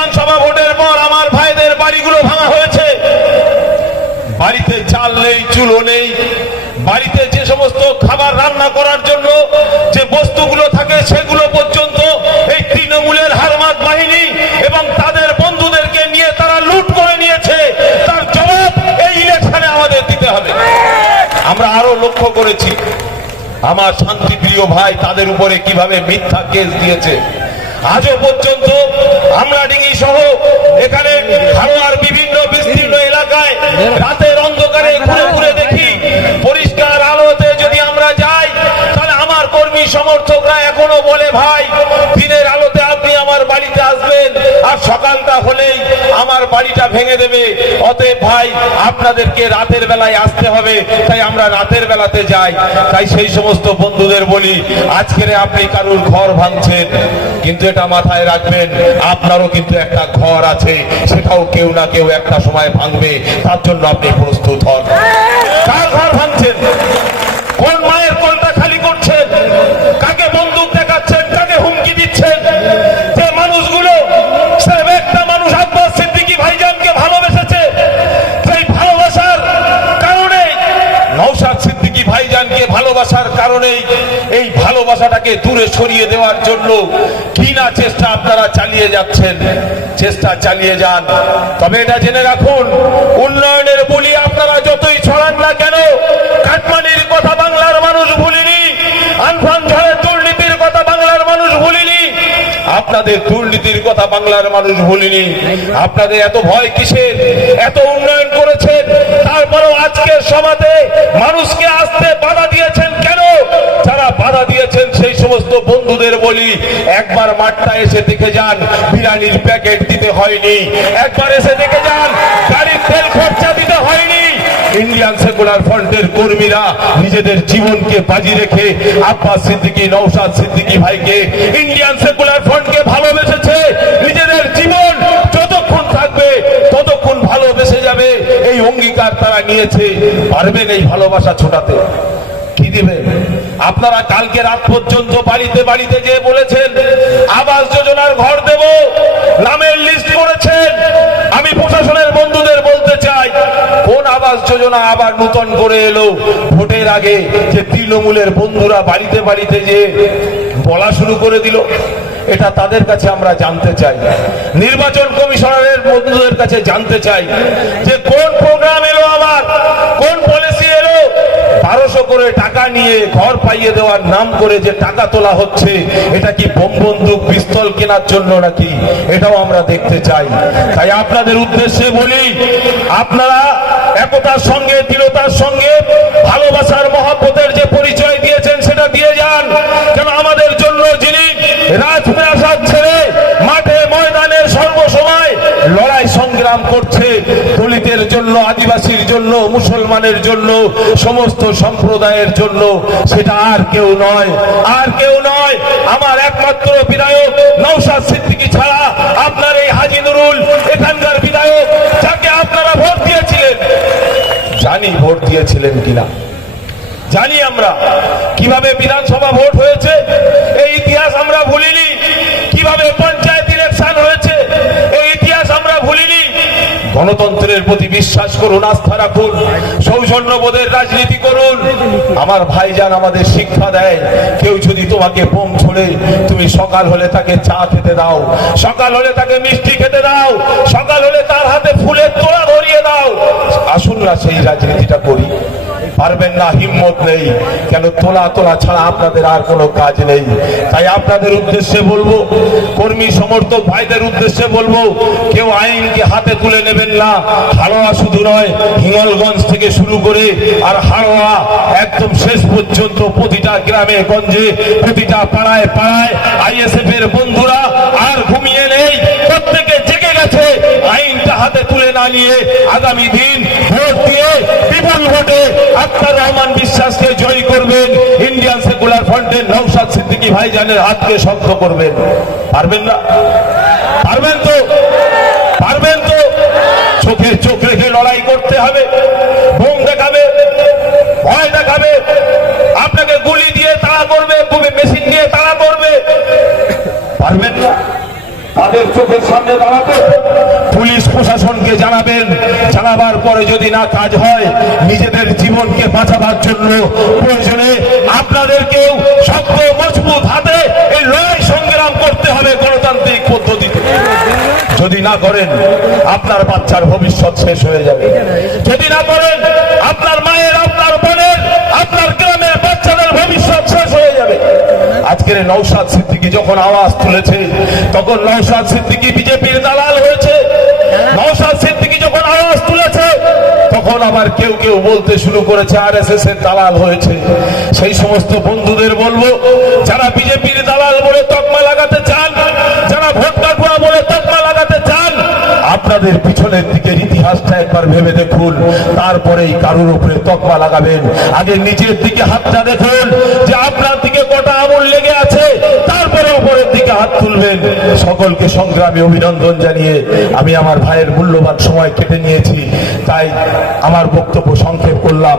বিধানসভা ভোটের পর আমার ভাইদের বাড়িগুলো ভাঙা হয়েছে। বাড়িতে চাল নেই, চুলো নেই। বাড়িতে যে সমস্ত খাবার রান্না করার জন্য যে বস্তুগুলো থাকে সেগুলো পর্যন্ত এই তৃণমূলের হারমাত বাহিনী এবং তাদের বন্ধুদেরকে নিয়ে তারা লুট করে নিয়েছে। তার জবাব এই ইলেকশনে আমাদের দিতে হবে। আমরা আরও লক্ষ্য করেছি। আমার শান্তিপ্রিয় ভাই তাদের উপরে কীভাবে মিথ্যা কেস দিয়েছে। আজও পর্যন্ত আমরা ডিঙি সহ এখানে হারোয়ার বিভিন্ন বিস্তীর্ণ এলাকায় রাতের অন্ধকারে ঘুরে ঘুরে দেখি পরিষ্কার আলোতে যদি আমরা যাই, তাহলে আমার কর্মী সমর্থকরা এখনও বলে, ভাই, দিনের আলোতে আপনি আমার বাড়িতে আসবেন আর সকালটা হলেই আমার বাড়িটা ভেঙে দেবে। অতএব ভাই, আপনাদেরকে রাতের বেলায় আসতে হবে, তাই আমরা রাতের বেলাতে যাই। তাই সেই সমস্ত বন্ধুদের বলি, আজকের আপনি কারুর ঘর ভাঙছেন, কিন্তু এটা মাথায় রাখবেন, আপনারও কিন্তু একটা ঘর আছে, সেটাও কেউ না কেউ একটা সময় ভাঙবে, তার জন্য আপনি প্রস্তুত হন। কার ঘর ভাঙছেন কোন মায়ের কোলটা খালি করছেন কাকে বন্দুক দেখাচ্ছেন কাকে হুমকি দিচ্ছেন যে মানুষগুলো স্রেফ একটা মানুষ আব্বাস সিদ্দিকী ভাইজানকে ভালোবেসেছে সেই ভালোবাসার কারণে নৌসাদ সিদ্দিকী ভাইজানকে ভালোবাসার কারণেই এই ভালোবাসাটাকে দূরে সরিয়ে দেওয়ার জন্য কি না চেষ্টা আপনারা চালিয়ে যাচ্ছেন। চেষ্টা চালিয়ে যান। তবে এটা জেনে রাখুন, উন্নয়নের বলি আপনারা যতই ছড়ান না কেন কাটমানির কথা বাংলার মানুষ ভুলিনি আনফান ঝড়ের দুর্নীতির কথা বাংলার মানুষ ভুলিনি আপনাদের দুর্নীতির কথা বাংলার মানুষ ভুলিনি। আপনাদের এত ভয় কিসের? এত উন্নয়ন করেছেন। তারপরেও আজকের সভাতে মানুষকে আসতে বাধা দিয়েছেন কেন? যারা বাধা দিয়েছেন সেই সমস্ত বন্ধুদের বলি, একবার মাঠটা এসে দেখে যান বিরিয়ানির প্যাকেট দিতে হয়নি। একবার এসে দেখে যান, গাড়ির তেল খরচা ইন্ডিয়ান সেকুলার ফ্রন্টের কর্মীরা নিজেদের জীবনকে বাজি রেখে আব্বাস সিদ্দিকী নৌসাদ সিদ্দিকী ভাইকে ইন্ডিয়ান সেকুলার ফ্রন্টকে ভালোবেসেছে। নিজেদের জীবন যতক্ষণ থাকবে, ততক্ষণ ভালোবেসে যাবে। এই অঙ্গীকার তারা নিয়েছে। পারবেন এই ভালোবাসা ছোটাতে। কি দিবেন আপনারা কালকে রাত পর্যন্ত বাড়িতে বাড়িতে যে বলেছেন, আবাস যোজনার ঘর দেব নামের লিস্ট করেছেন আমি প্রশাসনের বন্ধুদের বলতে চাই কোন আবাস যোজনা আবার নূতন করে এলো। ভোটের আগে যে তৃণমূলের বন্ধুরা বাড়িতে বাড়িতে যে বলা শুরু করে দিল, এটা তাদের কাছে আমরা জানতে চাই। নির্বাচন কমিশনারের বন্ধুদের কাছে জানতে চাই যে কোন প্রোগ্রাম এলো আবার, কোন পলিসি এলো? বারোশো করে টাকা নিয়ে ঘর পাইয়ে দেওয়ার নাম করে যে টাকা তোলা হচ্ছে, এটা কি বোম বন্দুক, পিস্তল কেনার জন্য নাকি? এটাও আমরা দেখতে চাই। তাই আপনাদের উদ্দেশ্যে বলি, আপনারা একতার সঙ্গে, দৃঢ়তার সঙ্গে, ভালোবাসার মহাব্বতের যে পরিচয় দিয়েছেন সেটা দিয়ে যান। কেন আমাদের জন্য যিনি রাজপ্রাসাদ ছেড়ে মাঠে ময়দানের সর্বসময় লড়াই সংগ্রাম করছে, দলিতের জন্য, আদিবাসীর জন্য, মুসলমানের জন্য, সমস্ত সম্প্রদায়ের জন্য, সেটা আর কেউ নয়। আর কেউ নয়, আমার একমাত্র বিধায়ক নৌসাদ সিদ্দিকী ছাড়া আপনার এই হাজি নুরুল এখানকার বিধায়ক যাকে আপনারা ভোট দিয়েছিলেন জানি ভোট দিয়েছিলেন কিনা। জানি আমরা কীভাবে বিধানসভা ভোট হয়েছে। এই ইতিহাস আমরা ভুলিনি। কীভাবে পঞ্চায়েত ইলেকশন হয়েছে। এই ইতিহাস আমরা ভুলিনি। গণতন্ত্রের প্রতি বিশ্বাস করুন, আস্থা রাখুন সৌজন্যবোধের রাজনীতি করুন। আমার ভাইজান আমাদের শিক্ষা দেয়, কেউ যদি তোমাকে বোম ছড়ে তুমি সকাল হলে তাকে চা খেতে দাও, সকাল হলে তাকে মিষ্টি খেতে দাও সকাল হলে তার হাতে ফুলের তোড়া ধরিয়ে দাও না সেই রাজনীতিটা করি। পারবেন না, হিম্মত নেই। কেন তোলা তোলা ছাড়া আপনাদের আর কোনো কাজ নেই। তাই আপনাদের উদ্দেশ্যে বলব, কর্মী সমর্থক ভাইদের উদ্দেশ্যে বলব, কেউ আইনকে হাতে তুলে নেবেন না। হাড়োয়া শুধু নয়, হিঙ্গলগঞ্জ থেকে শুরু করে আর হাড়োয়া একদম শেষ পর্যন্ত প্রতিটা গ্রামে, গঞ্জে, প্রতিটা পাড়ায় পাড়ায় আইএসএফ এর বন্ধুরা আর ঘুমিয়ে নেই। প্রত্যেকে হাতে তুলে না নিয়ে আগামী দিন ভোট দিয়ে বিপুল ভোটে আক্তার রহমান বিশ্বাসকে জয়ী করবেন, ইন্ডিয়ান সেকুলার ফ্রন্টের নৌসাদ সিদ্দিকী ভাইজানের হাতকে শক্ত করবেন। পারবেন না? পারবেন তো? পারবেন তো? চোখে চোখ রেখে লড়াই করতে হবে। বোম দেখাবে, ভয় দেখাবে। আপনাকে গুলি দিয়ে তাড়া করবে মেশিন দিয়ে তাড়া করবে। পারবেন না? তাদের চোখের সামনে দাঁড়াতে পুলিশ প্রশাসনকে জানাবেন, জানাবার পরে যদি না কাজ হয়, নিজেদের জীবনকে বাঁচাবার জন্য প্রয়োজনে আপনাদেরকেও শক্ত, মজবুত হাতে এই লড়াই সংগ্রাম করতে হবে গণতান্ত্রিক পদ্ধতিতে। যদি না করেন, আপনার বাচ্চার ভবিষ্যৎ শেষ হয়ে যাবে। যদি না করেন আপনার মায়ের আপনার বোনের আপনার গ্রামের বাচ্চাদের ভবিষ্যৎ শেষ হয়ে যাবে আজকের নৌসাদ সিদ্দিকি যখন আওয়াজ তুলেছে তখন নৌসাদ সিদ্দিকি বিজেপির দালাল হয়েছে। নৌসাদ সিদ্দিকি যখন আওয়াজ তুলেছে তখন আবার কেউ কেউ বলতে শুরু করেছে আর এস এর দালাল হয়েছে। সেই সমস্ত বন্ধুদের বলব যারা বিজেপির দালাল বলে তকমা লাগাতে চান যারা ভোট কাকুয়া বলে তকমা লাগাতে চান আপনাদের পিছনের দিকের ইতিহাসটা একবার ভেবে দেখুন তারপরেই কারোর উপরে তকমা লাগাবেন। আগে নিচের দিকে হাতটা দেখুন যে আপনার দিকে কটা আমল দিকে সকলকে সংগ্রামী অভিনন্দন জানিয়ে আমি আমার ভাইয়ের মূল্যবান সময় কেটে নিয়েছি। তাই আমার বক্তব্য সংক্ষেপ করলাম।